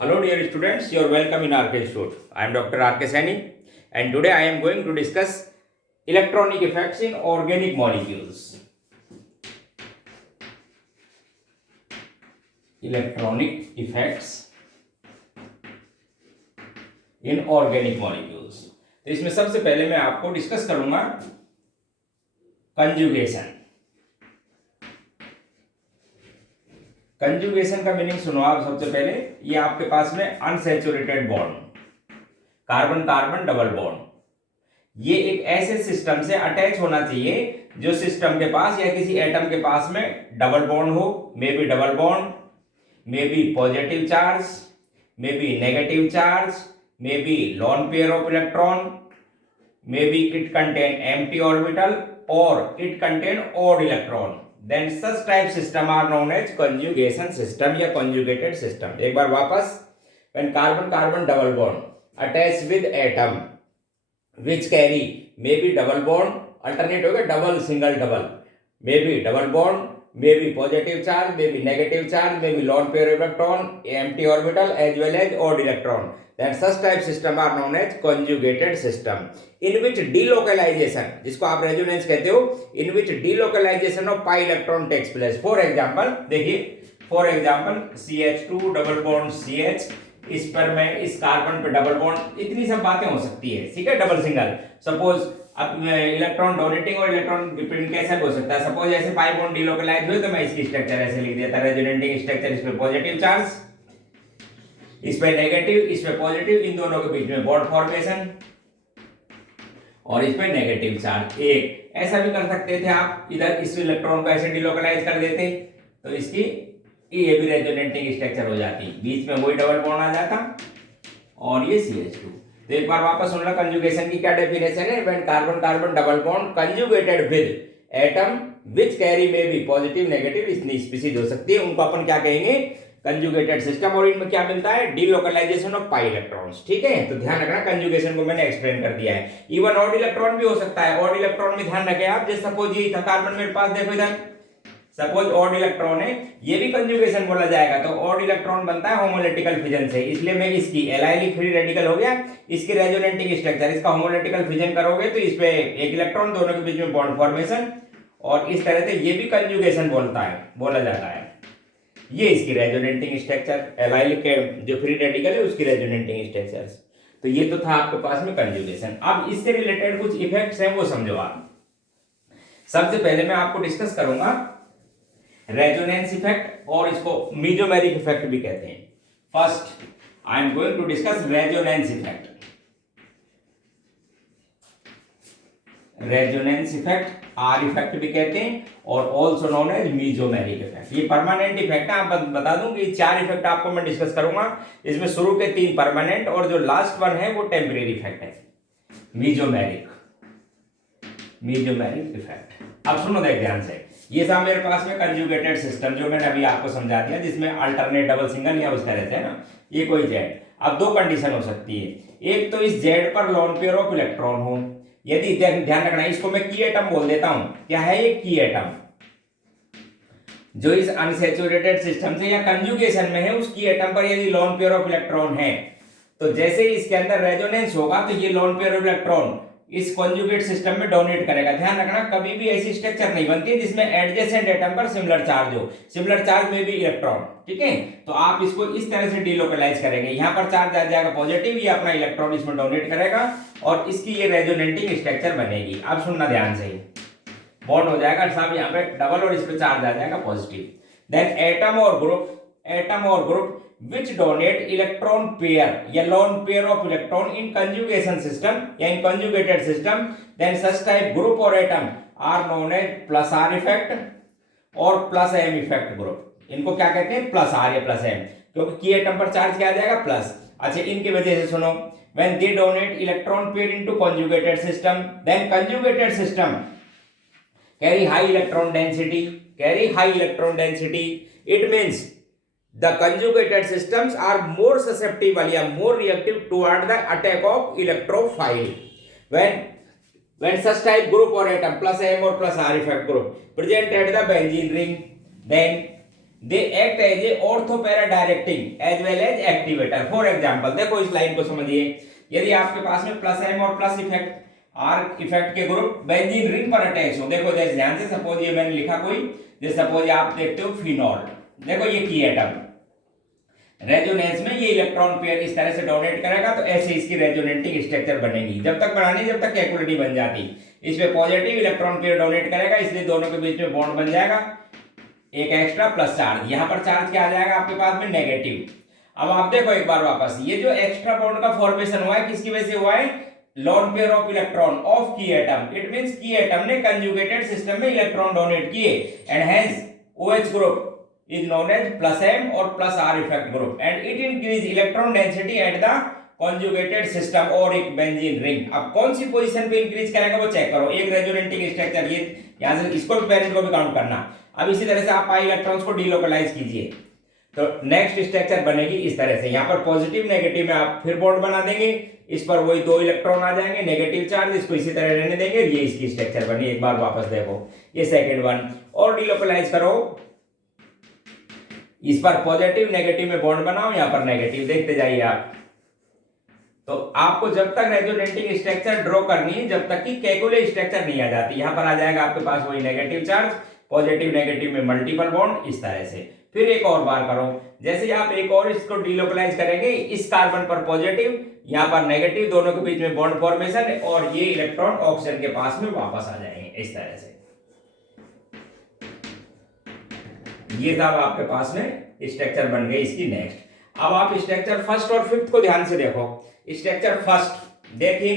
Hello dear students, you are welcome in RK Institute. I am Dr. RK Saini and today I am going to discuss electronic effects in organic molecules. Electronic effects in organic molecules. तो इसमें सबसे पहले मैं आपको discuss करूंगा conjugation. Conjugation का meaning सुनो आप सबसे पहले. ये आपके पास में unsaturated bond, carbon carbon double bond, ये एक ऐसे सिस्टम से अटैच होना चाहिए जो सिस्टम के पास या किसी एटम के पास में डबल बॉन्ड हो. May be double bond, may be positive charge, may be negative charge, may be lone pair of electron, maybe it contain empty orbital or it contain odd electron. Then such type system are known as conjugation system या conjugated system. एक बार वापस, when carbon carbon double bond attached with atom which carry maybe double bond, alternate होगा double single double, maybe double bond, maybe positive charge, maybe negative charge, maybe lone pair of electron, empty orbital as well as odd electron. Then such type system are known as conjugated system. In which delocalization, जिसको आप resonance कहते हो, in which delocalization of pi electron takes place. For example, देखिए, for example CH2 double bond CH, इस पर मैं इस carbon पे डबल बॉन्ड, इतनी सब बातें हो सकती है. ठीक है, डबल सिंगल. सपोज अब इलेक्ट्रॉन डोनेटिंग और इलेक्ट्रॉन रिपेलिंग कैसे हो सकता है. सपोज ऐसे पाई बॉन्ड डिलोकलाइज हुए तो मैं इसकी स्ट्रक्चर ऐसे लिख देता, रेजोनेटिंग स्ट्रक्चर, इस पे पॉजिटिव चार्ज, इस पे नेगेटिव, इस पे पॉजिटिव, इन दोनों के बीच में बॉन्ड फॉर्मेशन, और इस पे नेगेटिव चार्ज. एक ऐसा भी कर सकते थे आप, इधर इस इलेक्ट्रॉन को ऐसे डिलोकलाइज कर देते तो इसकी ये भी रेजोनेटिंग स्ट्रक्चर हो जाती, बीच में वही डबल बॉन्ड आ जाता और ये CH2. तो एक बार वापस सुन लो, कंजुगेशन की क्या डेफिनेशन है. When carbon carbon double bond conjugated with atom which carry may be positive negative, इतनी स्पीशीज हो सकती है, उनको अपन क्या कहेंगे, कंजुगेटेड सिस्टम. और इनमें क्या मिलता है, डीलोकलाइजेशन ऑफ पाई इलेक्ट्रॉन्स. ठीक है, तो ध्यान रखना, कंजुगेशन को मैंने एक्सप्लेन कर दिया है. इवन ऑड इलेक्ट्रॉन भी हो सकता है. ऑड इलेक्ट्रॉन में ध्यान रखें आप, जैसे सपोज ये था कार्बन मेरे पास, देखो इधर सपोज ऑड इलेक्ट्रॉन है, ये भी कंजुगेशन बोला जाएगा. तो ऑड इलेक्ट्रॉन बनता है होमोलेटिकल फिजन से, इसलिए मैं इसकी एलाइलिक फ्री रेडिकल हो गया, इसकी रेजोनेटिंग स्ट्रक्चर, इसका होमोलेटिकल फिजन करोगे तो इस पे एक इलेक्ट्रॉन, दोनों के बीच में बॉन्ड फॉर्मेशन, और इस तरह से ये भी कंजुगेशन बोला जाता है. ये इसकी रेजोनेटिंग स्ट्रक्चर, एलाइलिक के जो फ्री रेडिकल है उसकी रेजोनेटिंग स्ट्रक्चर्स. तो ये तो था आपके पास में कंजुगेशन. अब इससे रिलेटेड कुछ इफेक्ट्स हैं, वो समझो आप. सबसे पहले मैं आपको डिस्कस करूंगा रेजोनेंस इफेक्ट, और इसको मीजोमेरिक इफेक्ट भी कहते हैं. First I am going to discuss resonance effect. Resonance effect, R effect भी कहते हैं, और also known as mesomeric effect. ये परमानेंट इफेक्ट है. आप बता दूं कि 4 इफेक्ट आपको मैं डिस्कस करूंगा. इसमें शुरू के 3 परमानेंट और जो लास्ट वन है वो टेम्परेरी इफेक्ट है. Mesomeric effect. अब सुनो देख ध्यान से. ये था मेरे पास में कंजुगेटेड सिस्टम जो मैंने अभी आपको समझा दिया, जिसमें अल्टरनेट डबल सिंगल या उस तरह से है ना, ये कोई जेड. अब 2 कंडीशन हो सकती है. एक तो इस जेड पर लोन पेयर ऑफ इलेक्ट्रॉन हो. यदि ध्यान रखना, इसको मैं की एटम बोल देता हूं. क्या है ये की एटम, जो इस अनसैचुरेटेड सिस्टम से या कंजुगेशन में है, उस की एटम पर यदि लोन पेयर ऑफ इलेक्ट्रॉन है, तो जैसे ही इसके अंदर रेजोनेंस होगा तो ये लोन पेयर ऑफ इलेक्ट्रॉन इस कॉन्जुगेट सिस्टम में डोनेट करेगा. ध्यान रखना, कभी भी ऐसी स्ट्रक्चर नहीं बनती जिसमें एडजेसेंट एटम पर सिमिलर चार्ज हो. सिमिलर चार्ज में भी इलेक्ट्रॉन. ठीक है, तो आप इसको इस तरह से डिलोकलाइज करेंगे. यहां पर चार्ज आ जाएगा पॉजिटिव, ये अपना इलेक्ट्रॉन इसमें डोनेट करेगा और इसकी ये रेजोनेटिंग स्ट्रक्चर बनेगी. अब सुनना ध्यान से, बॉन्ड हो जाएगा साहब यहाँ पे डबल और इस पे चार्ज आ जाएगा पॉजिटिव. देन एटम और group which donate electron pair या lone pair of electron in conjugation system या in conjugated system, then such type group or atom are known as plus R effect और plus M effect group. इनको क्या कहते हैं, plus are या plus M, क्योंकि की एटम पर चार्ज क्या आ जाएगा, प्लस. अच्छा, इनकी वजह से सुनो, when they donate electron pair into conjugated system, then conjugated system carry high electron density. It means the conjugated systems are more susceptible या more reactive toward the attack of electrophile. When such type group or atom plus M or plus R effect group present at the benzene ring, then they act as a ortho para directing as well as activator. For example देखो इस लाइन को समझिए, यदि आपके पास में plus M और प्लस इफेक्ट आर इफेक्ट के ग्रुप बेंजीन रिंग पर अटैच हो, देखो जैसे ध्यान से, सपोज ये मैंने लिखा कोई, जैसे सपोज आप देखते हो फिनॉल, देखो ये की एटम रेजोनेंस में ये इलेक्ट्रॉन पेयर इस तरह से डोनेट करेगा, तो ऐसे इसकी रेजोनेटिंग स्ट्रक्चर बनेगी। जब तक बनानी जब तक कैलकुलेट बन जाती, इसमें पॉजिटिव इलेक्ट्रॉन पेयर डोनेट करेगा, इसलिए दोनों के बीच में बॉन्ड बन जाएगा, एक एक्स्ट्रा प्लस चार्ज। यहां पर चार्ज क्या आ जाएगा आपके पास में नेगेटिव। अब आप देखो एक बार वापस, ये जो एक्स्ट्रा बॉन्ड का फॉर्मेशन हुआ है किसकी वजह से हुआ है, loan pair of electron of की एटम। इट मींस की एटम ने कंजुगेटेड सिस्टम में इलेक्ट्रॉन डोनेट किए and hence OH group is known as plus M or plus R effect group and it increase electron density at the conjugated system और एक benzene ring. अब कौन सी position पे increase करेगा वो check करो, एक रेजोनेटिंग स्ट्रक्चर, ये यहां से इसको भी पेरेंट को भी काउंट करना। अब इसी तरह से आप पाई इलेक्ट्रॉन्स को डीलोकलाइज कीजिए, तो नेक्स्ट स्ट्रक्चर बनेगी इस तरह से। यहाँ पर पॉजिटिव नेगेटिव में आप फिर बॉन्ड बना देंगे, इस पर वही दो इलेक्ट्रॉन आ जाएंगे, नेगेटिव चार्ज, इसको इसी तरह रहने देंगे, ये इसकी स्ट्रक्चर बनी। एक बार वापस देखो, ये सेकेंड वन, और डीलोकलाइज करो, इस पर पॉजिटिव नेगेटिव में बॉन्ड बनाओ, यहां पर नेगेटिव, देखते जाइए आप। तो आपको जब तक रेजोनेटिंग स्ट्रक्चर ड्रॉ करनी है, जब तक कि कैलकुलेट स्ट्रक्चर नहीं आ जाती। यहां पर आ जाएगा आपके पास वही नेगेटिव चार्ज, पॉजिटिव नेगेटिव में मल्टीपल बॉन्ड, इस तरह से। फिर एक और बार करो, जैसे आप एक और इसको डीलोकलाइज करेंगे, इस कार्बन पर पॉजिटिव, यहां पर नेगेटिव, दोनों के बीच में बॉन्ड फॉर्मेशन, और ये इलेक्ट्रॉन ऑक्सीजन के पास में वापस आ जाएंगे इस तरह से। ये था आपके पास में स्ट्रक्चर बन गई इसकी। नेक्स्ट अब आप स्ट्रक्चर फर्स्ट और फिफ्थ को ध्यान से देखो। स्ट्रक्चर फर्स्ट देखिए,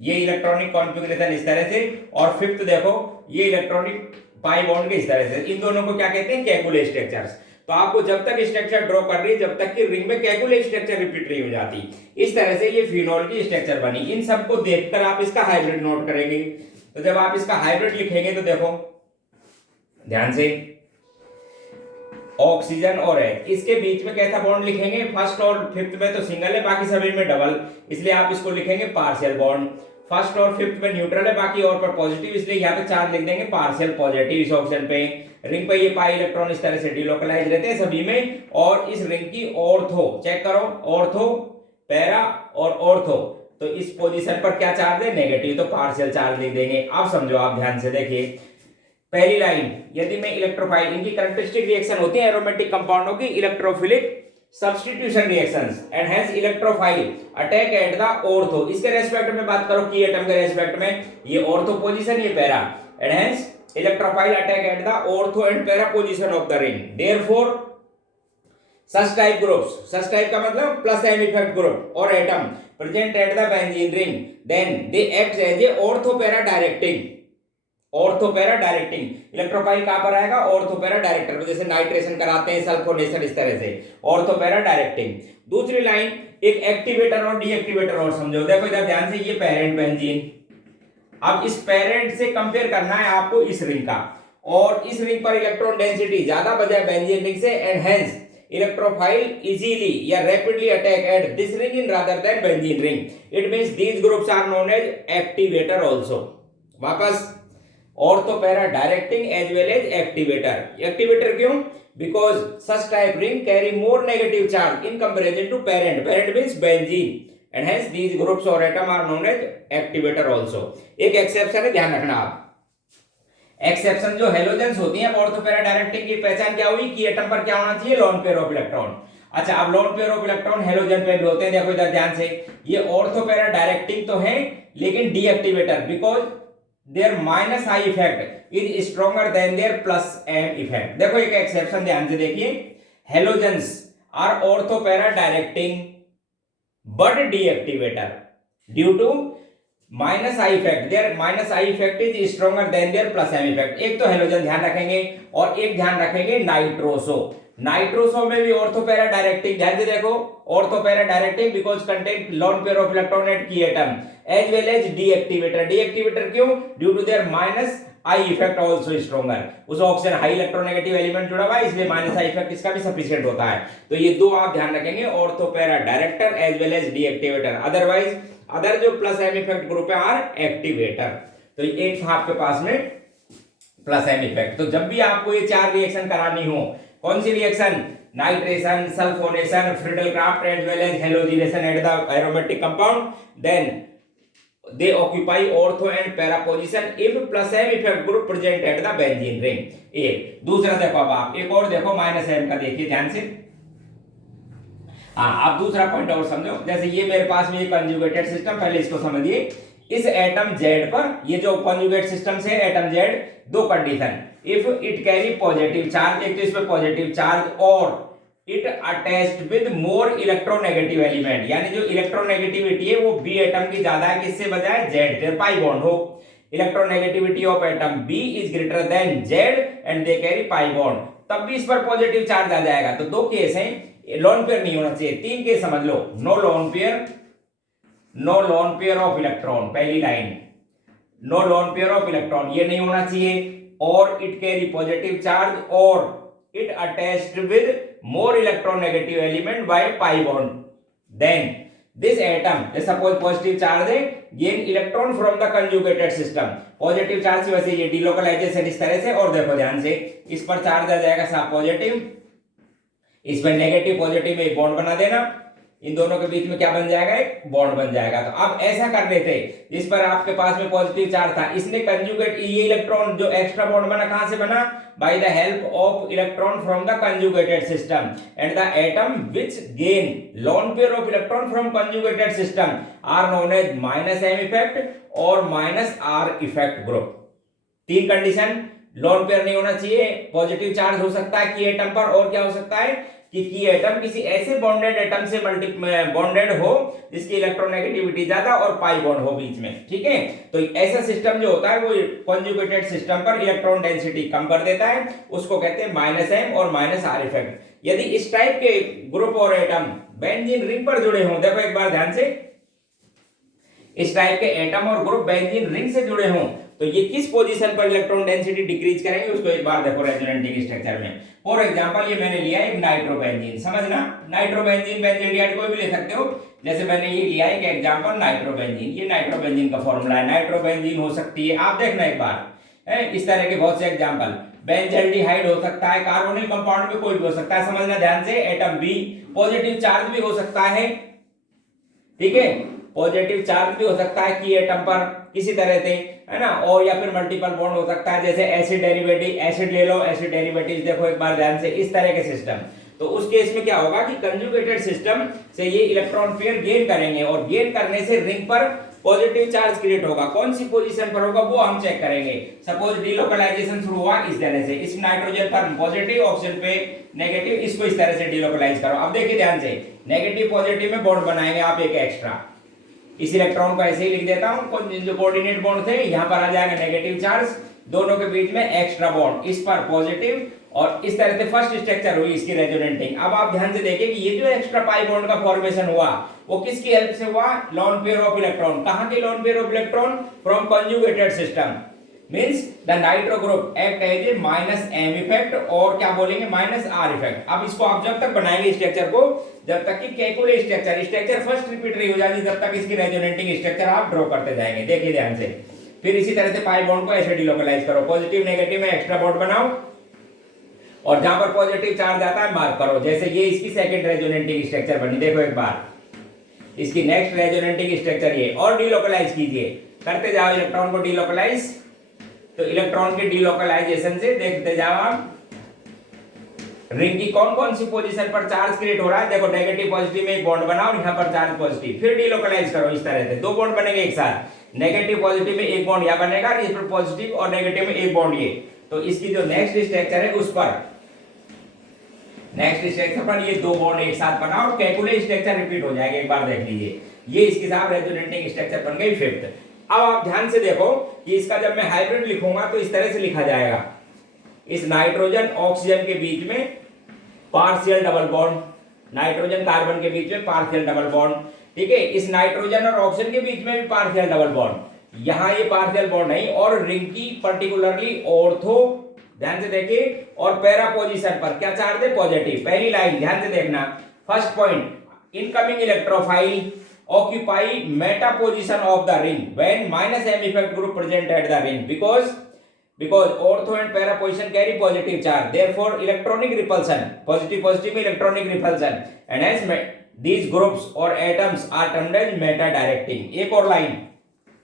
ये इलेक्ट्रॉनिक कॉन्फ़िगरेशन इस तरह से, और फिफ्थ देखो ये इलेक्ट्रॉनिक पाई बॉन्ड के इस तरह से। इन दोनों को क्या कहते हैं, कैलकुलेट स्ट्रक्चर्स। तो आपको जब तक स्ट्रक्चर ड्रॉ कर रही है, जब तक कि रिंग में कैलकुलेट स्ट्रक्चर रिपीट नहीं हो जाती। इस तरह से ये फिनॉल की स्ट्रक्चर बनी। इन सबको देखकर आप इसका हाइब्रिड नोट करेंगे। तो जब आप इसका हाइब्रिड लिखेंगे तो देखो ध्यान से, ऑक्सीजन और H, इसके बीच में कैसा बॉन्ड लिखेंगे, फर्स्ट और फिफ्थ में तो सिंगल है, बाकी सभी में डबल, इसलिए आप इसको लिखेंगे पार्शियल बॉन्ड। फर्स्ट और फिफ्थ में न्यूट्रल है, बाकी और पर पॉजिटिव, इसलिए यहाँ पे चार्ज लिख देंगे पार्शियल पॉजिटिव इस ऑप्शन पे। रिंग पे ये पाई इलेक्ट्रॉन इस तरह से डीलोकलाइज रहते हैं सभी में, और इस रिंग की ऑर्थो चेक करो, ऑर्थो पैरा और ऑर्थो, तो इस पोजीशन पर क्या चार्ज है, नेगेटिव, तो पार्शियल चार्ज लिख देंगे। अब समझो, आप ध्यान से देखिए पहली लाइन, यदि मैं इलेक्ट्रोफाइल, इनकी कैरेक्टरिस्टिक रिएक्शन होती है एरोमेटिक कंपाउंडों की, electrophilic substitution reactions and hence electrophile attack at the ortho. इसके रेस्पेक्ट में बात करो, की एटम के रेस्पेक्ट में, ये ऑर्थो पोजीशन, ये para, and hence electrophile attack at the ortho and para position of the ring. Therefore such type groups, such type का मतलब प्लस एम इफेक्ट ग्रुप और atom present at the benzene ring, then they act as a ortho para directing. Ortho para directing, electrophile कहां पर आएगा, ortho para director, जैसे nitration कराते हैं, sulphonation, इस तरह से ऑर्थो पैरा डायरेक्टिंग। दूसरी लाइन, एक एक्टिवेटर और डीएक्टिवेटर और समझो। देखो इधर ध्यान से, ये पेरेंट बेंजीन, अब इस पेरेंट से कंपेयर करना है आपको इस रिंग का, और इस रिंग पर इलेक्ट्रॉन डेंसिटी ज्यादा बजाय बेंजीन रिंग से, एंड हेंस इलेक्ट्रोफाइल इजीली या rapidly attack at this ring in rather than benzene ring. It means these groups are known as activator also. वापस, ortho para directing as well as activator. Activator क्यों, because such type ring carry more negative charge in comparison to parent. Parent means benzene and hence these groups और atom are known as activator also. एक exception है, ध्यान रखना आप, exception जो halogens होती हैं ऑर्थो पैरा डायरेक्टिंग की पहचान क्या हुई, कि एटम पर क्या होना चाहिए, लोन पेयर ऑफ इलेक्ट्रॉन। अच्छा, अब loan pair of electron halogen पे भी होते हैं। देखो इधर ध्यान से, ये ऑर्थो पैरा डायरेक्टिंग तो है लेकिन deactivator, because their minus I effect is stronger than their plus M effect। देखो एक एक्सेप्शन ध्यान से देखिए, halogens are ortho para directing but deactivator due to minus I effect. Their minus I effect is stronger than their plus M effect. एक तो halogen ध्यान रखेंगे, और एक ध्यान रखेंगे नाइट्रोसो। नाइट्रोसो में भी ऑर्थो पैरा डायरेक्टिंग, ध्यान से देखो, ortho para directing because contain lone pair of electron at की atom as well as deactivator. Deactivator क्यों, due to their minus I effect also stronger. उस ऑक्सीजन हाई इलेक्ट्रोनेगेटिव एलिमेंट जुड़ा हुआ है, इसलिए माइनस आई इफेक्ट इसका भी sufficient होता है। तो ये दो आप ध्यान रखेंगे, ortho para director as well as deactivator. Otherwise other जो प्लस एम इफेक्ट ग्रुप है आर एक्टिवेटर। तो एक था आपके पास में प्लस एम इफेक्ट। तो जब भी आपको ये चार रिएक्शन करानी हो कौन सी reaction? Nitration, sulphonation, Friedel Craft as well as halogenation at the aromatic compound, then they occupy ortho and para position if plus m effect group present at the benzene ring। एक दूसरा देखो, अब आप एक और देखो माइनस m का, देखिए ध्यान से। हाँ, आप दूसरा पॉइंट और समझो। जैसे ये मेरे पास में ये कंजुगेटेड सिस्टम, पहले इसको समझिए। इस एटम Z पर, ये जो कंजुगेट सिस्टम से एटम Z, दो condition, if it carry positive charge, एक तो इसमें पॉजिटिव चार्ज, और it attached with more electronegative element, यानी जो इलेक्ट्रोनेगेटिविटी है वो बी एटम की ज्यादा है, किससे बजाय Z, फिर पाई बॉन्ड हो। Electronegativity of atom B is greater than Z and they carry pi bond, तब भी इस पर पॉजिटिव चार्ज आ जाएगा। तो दो केस हैं, लोन पेयर नहीं होना चाहिए। तीन केस समझ लो, no lone pair of electron, पहली line, no lone pair of electron, ये नहीं होना चाहिए, और इट कैरी पॉजिटिव चार्ज, और it attached with more electronegative element by pi bond, then this atom, suppose positive charge है, gain electron from the conjugated system, positive charge की वजह से ये delocalization इस तरह से, और देखो ध्यान से, इस पर चार्ज आ जाएगा सा पॉजिटिव, इस पर नेगेटिव, पॉजिटिव में एक बॉन्ड बना देना, इन दोनों के बीच में क्या बन जाएगा? एक बॉन्ड बन जाएगा। तो अब ऐसा कर लेते, जिस पर आपके पास में पॉजिटिव चार्ज था, इसने कंजुगेट, ये इलेक्ट्रॉन जो एक्स्ट्रा बॉन्ड बना, कहां से बना? By the help of electron from the conjugated system, and the atom which gain lone pair of electron from conjugated system are known as minus M effect और minus R effect group. तीन condition, lone pair नहीं होना चाहिए, positive charge हो सकता है की atom पर, और क्या हो सकता है कि एटम किसी ऐसे बॉन्डेड एटम से बॉन्डेड हो जिसकी इलेक्ट्रोनेगेटिविटी ज्यादा और पाई बॉन्ड हो बीच में, ठीक है। तो ऐसा सिस्टम जो होता है वो कंजुगेटेड सिस्टम पर इलेक्ट्रॉन डेंसिटी कम कर देता है, उसको कहते हैं माइनस एम और माइनस आर इफेक्ट। यदि इस टाइप के ग्रुप और एटम बेंजीन रिंग पर जुड़े हों, देखो एक बार ध्यान से, इस टाइप के एटम और ग्रुप बेंजीन रिंग से जुड़े हों, तो ये किस पोजीशन पर इलेक्ट्रॉन डेंसिटी डिक्रीज करेंगे, उसको एक बार देखो रेजोनेटिंग स्ट्रक्चर में। फॉर एग्जांपल, ये मैंने लिया एक नाइट्रोबेंजीन, समझना, नाइट्रोबेंजीन बेंजीडियाइड कोई भी ले सकते हो, जैसे मैंने ये लिया एक एग्जांपल नाइट्रोबेंजीन, ये नाइट्रोबेंजीन का फॉर्मूला है, नाइट्रोबेंजीन हो सकती है, आप देखना एक बार, इस तरह के बहुत से एग्जांपल, बेंजल्डिहाइड हो सकता है, कार्बोनिल कंपाउंड में कोई भी हो सकता है, समझना ध्यान से। एटम बी पॉजिटिव चार्ज भी हो सकता है, ठीक है, पॉजिटिव चार्ज भी हो सकता है की एटम पर किसी तरह से, है ना, और या फिर मल्टीपल बॉन्ड हो सकता है, जैसे एसिड डेरिवेटिव, एसिड ले लो, एसिड डेरिवेटिव देखो एक बार ध्यान से, इस तरह के सिस्टम। तो उस केस में क्या होगा कि कंजुगेटेड सिस्टम से ये इलेक्ट्रॉन पेयर गेन करेंगे, और गेन करने से रिंग पर पॉजिटिव चार्ज क्रिएट होगा, कौन सी पोजीशन पर होगा वो हम चेक करेंगे। सपोज डिलोकलाइजेशन शुरू हुआ इस तरह से, इस नाइट्रोजन पर पॉजिटिव, ऑक्सीजन पे नेगेटिव, इसको इस तरह से डिलोकलाइज करो। अब देखिए ध्यान से, नेगेटिव पॉजिटिव में बॉन्ड बनाएंगे आप एक एक्स्ट्रा, इस इलेक्ट्रॉन को ऐसे ही लिख देता हूं, जो कोऑर्डिनेट बॉन्ड थे यहां पर आ जाएगा नेगेटिव चार्ज, दोनों के बीच में एक्स्ट्रा बॉन्ड, इस पर पॉजिटिव, और इस तरह से फर्स्ट स्ट्रक्चर हुई इसकी रेजोनेटिंग। अब आप ध्यान से देखिए कि ये जो एक्स्ट्रा पाई बॉन्ड का फॉर्मेशन हुआ वो किसकी हेल्प से हुआ? Lone pair of electron. कहां के lone pair of electron? From conjugated system, means the nitro group act as a minus M effect, और क्या बोलेंगे माइनस आर इफेक्ट। अब इसको आप जब तक बनाएंगे स्ट्रक्चर को, जब तक कि कैलकुलेट स्ट्रक्चर फर्स्ट रिपीट नहीं हो जाती, तब तक इसकी रेजोनेटिंग स्ट्रक्चर आप ड्रॉ करते जाएंगे। देखिए ध्यान से, फिर इसी तरह से पाई बॉन्ड को ऐसे डिलोकलाइज करो, पॉजिटिव नेगेटिव में एक्स्ट्रा बॉन्ड बनाओ, और जहां पर पॉजिटिव चार्ज आता है मार्क करो। जैसे ये इसकी सेकंड रेजोनेटिंग स्ट्रक्चर बनी, देखो एक बार, इसकी नेक्स्ट रेजोनेटिंग स्ट्रक्चर ये, और डिलोकलाइज कीजिए, करते जाओ इलेक्ट्रॉन को डिलोकलाइज। तो इलेक्ट्रॉन के डिलोकलाइजेशन से देखते जाओ आप रिंग की कौन कौन सी पोजीशन पर चार्ज क्रिएट हो रहा है। देखो नेगेटिव पॉजिटिव में एक बॉन्ड बनाओ, यहां पर चार्ज पॉजिटिव, फिर डिलोकलाइज करो इस तरह से, दो बॉन्ड बनेंगे एक साथ, नेगेटिव पॉजिटिव में एक बॉन्ड यहां बनेगा, इस पर पॉजिटिव और नेगेटिव में एक बॉन्ड ये। तो इसकी जो नेक्स्ट स्ट्रक्चर है उस पर, नेक्स्ट स्ट्रक्चर पर ये दो बॉन्ड एक साथ बनाओ, कैलकुलेट स्ट्रक्चर रिपीट हो जाएगा, एक बार देख लीजिए। ये इसके साथ रेजोनेटिंग स्ट्रक्चर बन गई फिफ्थ। अब आप ध्यान से देखो कि इसका जब मैं हाइब्रिड लिखूंगा तो इस तरह से लिखा जाएगा, इस नाइट्रोजन ऑक्सीजन के बीच में partial double bond, nitrogen carbon के बीच में पार्शियल डबल बॉन्ड, ठीक है, इस नाइट्रोजन और ऑक्सीजन के बीच में भी पार्शियल डबल बॉन्ड, यहां ये पार्शियल बॉन्ड नहीं, और रिंग की पर्टिकुलरली ऑर्थो, ध्यान से देखिए, और पैरा पोजीशन पर क्या चार्ज है? पॉजिटिव। पहली लाइन ध्यान से देखना, first point, incoming electrophile occupy meta position of the ring when minus m effect group present at the ring, because because ortho and para position carry positive charge, therefore electronic repulsion, positive में electronic repulsion, and hence these groups or atoms are termed as meta directing. एक और line,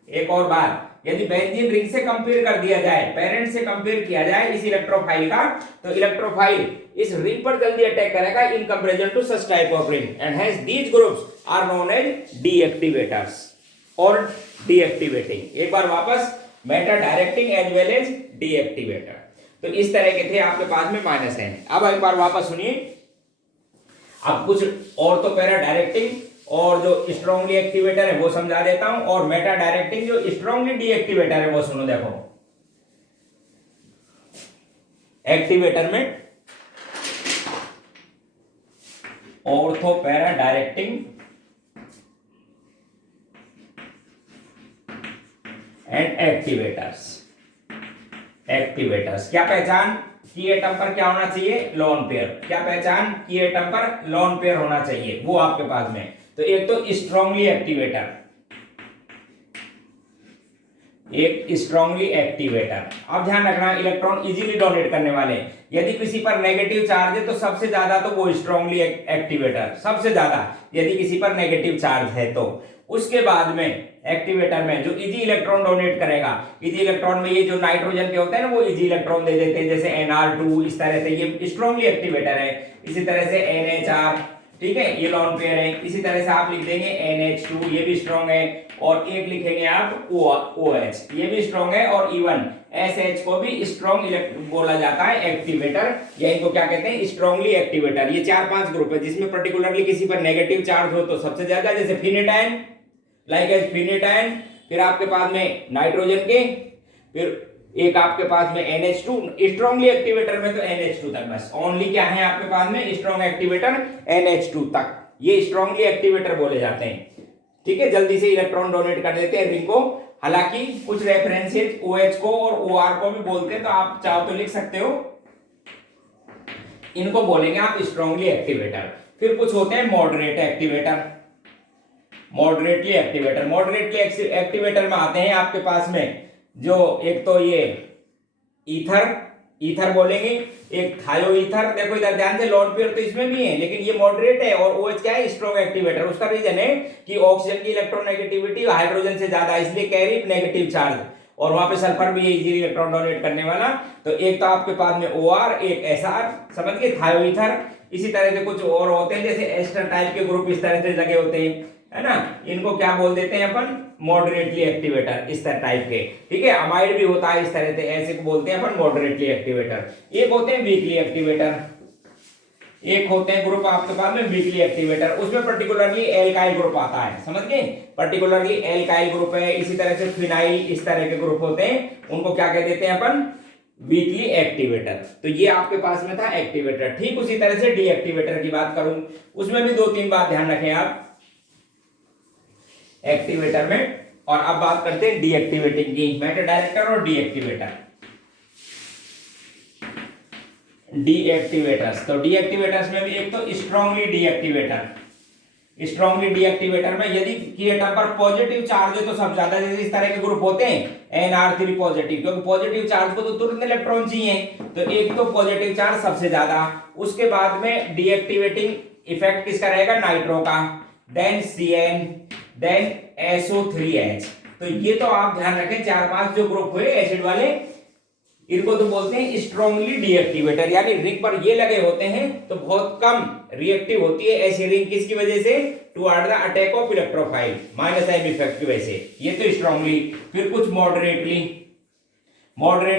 एक और बात, यदि benzene ring से compare कर दिया जाए, पेरेंट से कंपेयर किया जाए इस इलेक्ट्रोफाइल का, तो इलेक्ट्रोफाइल इस रिंग पर जल्दी अटैक करेगा in comparison to such type of ring, and hence these groups are known as deactivators और डीएक्टिवेटिंग. एक बार वापस, meta directing as well as deactivator. तो इस तरह के थे आपके पास में माइनस है. अब एक बार वापस सुनिए, अब कुछ और तो पैरा डायरेक्टिंग और जो स्ट्रांगली एक्टिवेटर है वो समझा देता हूं, और मेटा डायरेक्टिंग जो स्ट्रांगली डीएक्टिवेटर है वो सुनो. देखो, एक्टिवेटर में ortho para directing and activators. Activators क्या पहचान की एटम पर क्या होना चाहिए? Lone pair. क्या पहचान की एटम पर? लोन पेयर होना चाहिए, वो आपके पास में. तो एक तो स्ट्रांगली एक्टिवेटर, एक स्ट्रांगली एक्टिवेटर. अब ध्यान रखना, इलेक्ट्रॉन इजीली डोनेट करने वाले. यदि किसी पर नेगेटिव चार्ज है तो सबसे ज्यादा तो वो स्ट्रांगली एक्टिवेटर, सबसे ज्यादा यदि किसी पर नेगेटिव चार्ज है तो. उसके बाद में एक्टिवेटर में जो इजी इलेक्ट्रॉन डोनेट करेगा, इजी इलेक्ट्रॉन में ये जो नाइट्रोजन के होते हैं ना वो इजी इलेक्ट्रॉन दे देते हैं, जैसे Nr2. इस तरह से ये स्ट्रांगली एक्टिवेटर है. इसी तरह से NHR, ठीक है, ये लॉन पेयर है. इसी तरह से आप लिख देंगे NH2, ये भी स्ट्रांग है. और एक लिखेंगे आप OH, ये भी स्ट्रांग है. और इवन SH को भी स्ट्रांग बोला जाता है एक्टिवेटर, या इनको क्या कहते हैं? Strongly activator. ये 4-5 ग्रुप है जिसमें पर्टिकुलरली किसी पर नेगेटिव चार्ज हो तो सबसे ज्यादा, जैसे फिनेटाइन, लाइक एज फिनेटाइन. फिर आपके पास में नाइट्रोजन के, फिर एक आपके पास में NH2. स्ट्रांगली एक्टिवेटर में तो NH2 तक बस. ओनली क्या है आपके पास में? स्ट्रांग एक्टिवेटर NH2 तक. ये स्ट्रांगली एक्टिवेटर बोले जाते हैं. ठीक है, जल्दी से इलेक्ट्रॉन डोनेट कर देते हैं रिंग को. हालांकि कुछ रेफरेंसेस OH को और OR को भी बोलते हैं, तो आप चाहो तो लिख सकते हो. इनको बोलेंगे आप स्ट्रांगली एक्टिवेटर. फिर कुछ होते हैं moderate activator, moderately activator. Moderately activator में आते हैं आपके पास में जो एक तो ये ईथर बोलेंगे, एक थायो ईथर. देखो इधर ध्यान से, लॉन पेयर तो इसमें भी है लेकिन ये मॉडरेट है. और OH क्या है? Strong activator. उसका रीजन है कि ऑक्सीजन की इलेक्ट्रोनेगेटिविटी हाइड्रोजन से ज्यादा, इसलिए कैरी नेगेटिव चार्ज, और वहां पे सल्फर भी है इजीली इलेक्ट्रॉन डोनेट करने वाला. तो एक तो आपके पास में OR, एक SR, समझ गए, थायो ईथर. इसी तरह से कुछ और होते हैं जैसे एस्टर टाइप के ग्रुप इस तरह से लगे होते हैं, है ना. इनको क्या बोल देते हैं अपन? मॉडरेटली एक्टिवेटर, इस तरह टाइप के. ठीक है, अमाइड भी होता है इस तरह से, ऐसे को बोलते हैं अपन मॉडरेटली एक्टिवेटर. एक होते हैं वीकली एक्टिवेटर, एक होते हैं ग्रुप आपके पास में वीकली एक्टिवेटर. उसमें पर्टिकुलरली एल्काइल ग्रुप आता है, समझ गए, पर्टिकुलरली एल्काइल ग्रुप है. इसी तरह से फिनाइल, इस तरह के ग्रुप होते हैं, उनको क्या कह देते हैं अपन? Weekly activator. तो ये आपके पास में था एक्टिवेटर. ठीक उसी तरह से डीएक्टिवेटर की बात करूं, उसमें भी 2-3 बात ध्यान रखें आप एक्टिवेटर में. और अब बात करते हैं डीएक्टिवेटिंग की, मेटा डायरेक्टर और डीएक्टिवेटर. डीएक्टिवेटर्स, तो डीएक्टिवेटर्स में भी एक तो स्ट्रांगली डीएक्टिवेटर. स्ट्रांगली डीएक्टिवेटर में यदि की एटम पर पॉजिटिव चार्ज है तो सब ज्यादा, जैसे इस तरह के ग्रुप होते हैं Nr3 पॉजिटिव, क्योंकि पॉजिटिव चार्ज को तो तुरंत इलेक्ट्रॉन चाहिए, तो एक तो पॉजिटिव चार्ज सबसे ज्यादा. उसके बाद में डीएक्टिवेटिंग इफेक्ट किसका रहेगा? नाइट्रो का. Then CN, then SO3H. तो ये तो आप ध्यान रखें, 4-5 जो ग्रुप हुए एसिड वाले, इनको तो बोलते हैं स्ट्रांगली डीएक्टिवेटर. यानी रिंग पर ये लगे होते हैं तो बहुत कम रिएक्टिव होती है ऐसी रिंग, किसकी वजह से? Toward the attack of electrophile, minus आइम इफेक्ट की वजह से. ये तो स्ट्रांगली. फिर कुछ मॉडरेट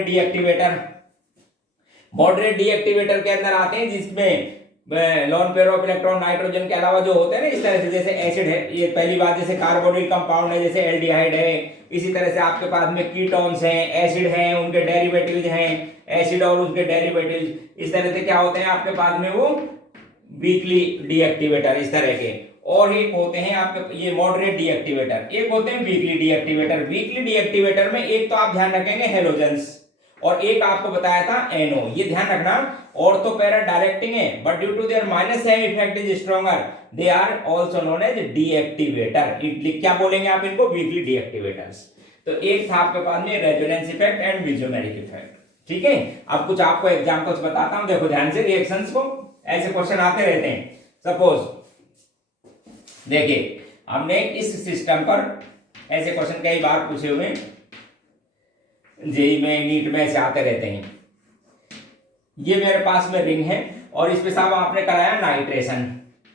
डीएक्टिवेटर. मॉडरेट डीएक्टिवेटर के अंदर आते हैं जिसमें lone pair of electron nitrogen के अलावा जो होते हैं ना इस तरह से, जैसे एसिड है, ये पहली बात, जैसे कार्बोनिल कंपाउंड है, जैसे एल्डिहाइड है. इसी तरह से आपके पास में कीटोन्स हैं, एसिड हैं, उनके डेरिवेटिव्स हैं, एसिड और उसके डेरिवेटिव्स. इस तरह से क्या होते हैं आपके पास में? वो वीकली डीएक्टिवेटर इस तरह के. और एक होते हैं आपके ये मॉडरेट डीएक्टिवेटर, एक होते हैं वीकली डीएक्टिवेटर. वीकली डीएक्टिवेटर में एक तो आप ध्यान रखेंगे हेलोजेंस, और एक आपको बताया था NO. ये ध्यान रखना, और तो पैरा डायरेक्टिंग है, but due to their minus sign effect is stronger, they are also known as deactivator. क्या बोलेंगे आप इनको? Weakly deactivators. तो एक था आपके पास में resonance effect and mesomeric effect. ठीक है, अब कुछ आपको एग्जांपल्स बताता हूं, देखो ध्यान से रिएक्शंस को, ऐसे क्वेश्चन आते रहते हैं। सपोज देखिए हमने इस सिस्टम पर ऐसे क्वेश्चन कई बार पूछे हुए, जेई में, नीट में से आते रहते हैं। ये मेरे पास में रिंग है और इस पे साहब आपने कराया नाइट्रेशन,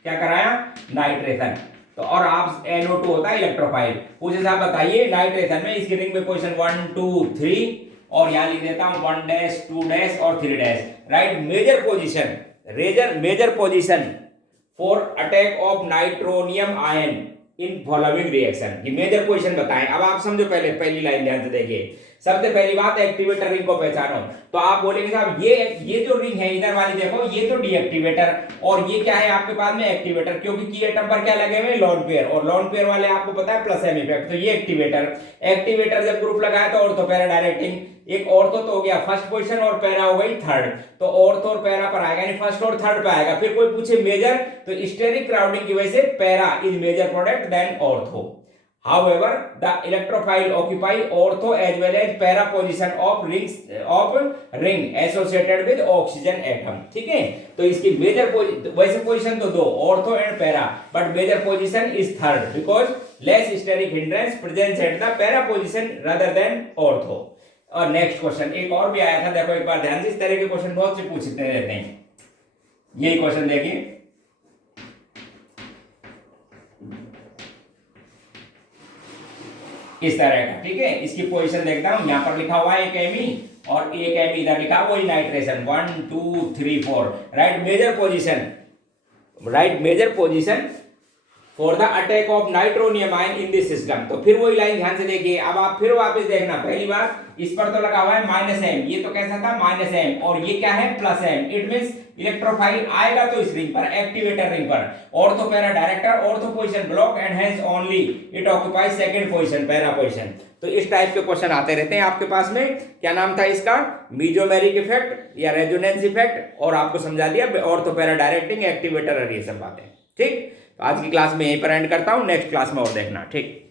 क्या कराया, नाइट्रेशन। तो और आप NO2 होता है इलेक्ट्रोफाइल, पूछे साहब बताइए नाइट्रेशन में इसकी रिंग में पोजीशन 1 2 3 और यहां लिख देता हूं 1 डैश 2 डैश और 3 dash, right. Major position for attack of nitronium ion in following reaction, की मेजर पोजीशन बताएं। अब आप समझो, पहली लाइन ध्यान से देखिए। सबसे पहली बात एक्टिवेटर रिंग को पहचानो। तो आप बोलेंगे साहब ये जो रिंग है इधर वाली देखो, ये तो डीएक्टिवेटर और ये क्या है आपके पास में एक्टिवेटर, क्योंकि की एटम पर क्या लगे हुए लोन पेयर, और लोन पेयर वाले आपको पता है प्लस एम इफेक्ट। तो ये एक्टिवेटर जब ग्रुप लगाया तो ऑर्थो पैरा डायरेक्टिंग, एक ऑर्थो तो हो गया फर्स्ट पोजीशन और पैरा हो गई थर्ड, तो ऑर्थो और पैरा पर आएगा, यानी फर्स्ट और थर्ड पे आएगा। फिर कोई पूछे मेजर, तो स्टेरिक क्राउडिंग की वजह से para is major product than ortho. However, the electrophile occupy ortho as well as para position of ring associated with oxygen atom। ठीक है, तो इसकी मेजर वैसे पोजीशन तो दो, ortho and para, but major position is third because less steric hindrance presence at the para position rather than ortho. और next question एक और भी आया था, देखो एक बार ध्यान से, इस तरह के क्वेश्चन बहुत से पूछते रहते हैं। यही क्वेश्चन देखिए, इस तरह का। ठीक है, इसकी पोजीशन देखता हूं, यहां पर लिखा हुआ है 1 Me और 1 Me इधर लिखा वही nitration 1 2 3 4, right. Major position for the attack of nitronium ion in this system. तो फिर वही लाइन ध्यान से देखिए, अब आप फिर वापस देखना, पहली बार इस पर तो लगा हुआ है -m, ये तो कैसा था -m, और ये क्या है +m। इट मींस इलेक्ट्रोफाइल आएगा तो इस रिंग पर, एक्टिवेटर रिंग पर, ortho para director, ortho position block and hence only it occupies second position, para position. तो इस टाइप के क्वेश्चन आते रहते हैं आपके पास में। क्या नाम था इसका, मीजोमेरिक इफेक्ट या रेजोनेंस इफेक्ट, और आपको समझा दिया ऑर्थो पैरा डायरेक्टिंग, एक्टिवेटर और ये सब बातें। ठीक, तो आज की क्लास में यहीं पर एंड करता हूं, नेक्स्ट क्लास में और देखना। ठीक।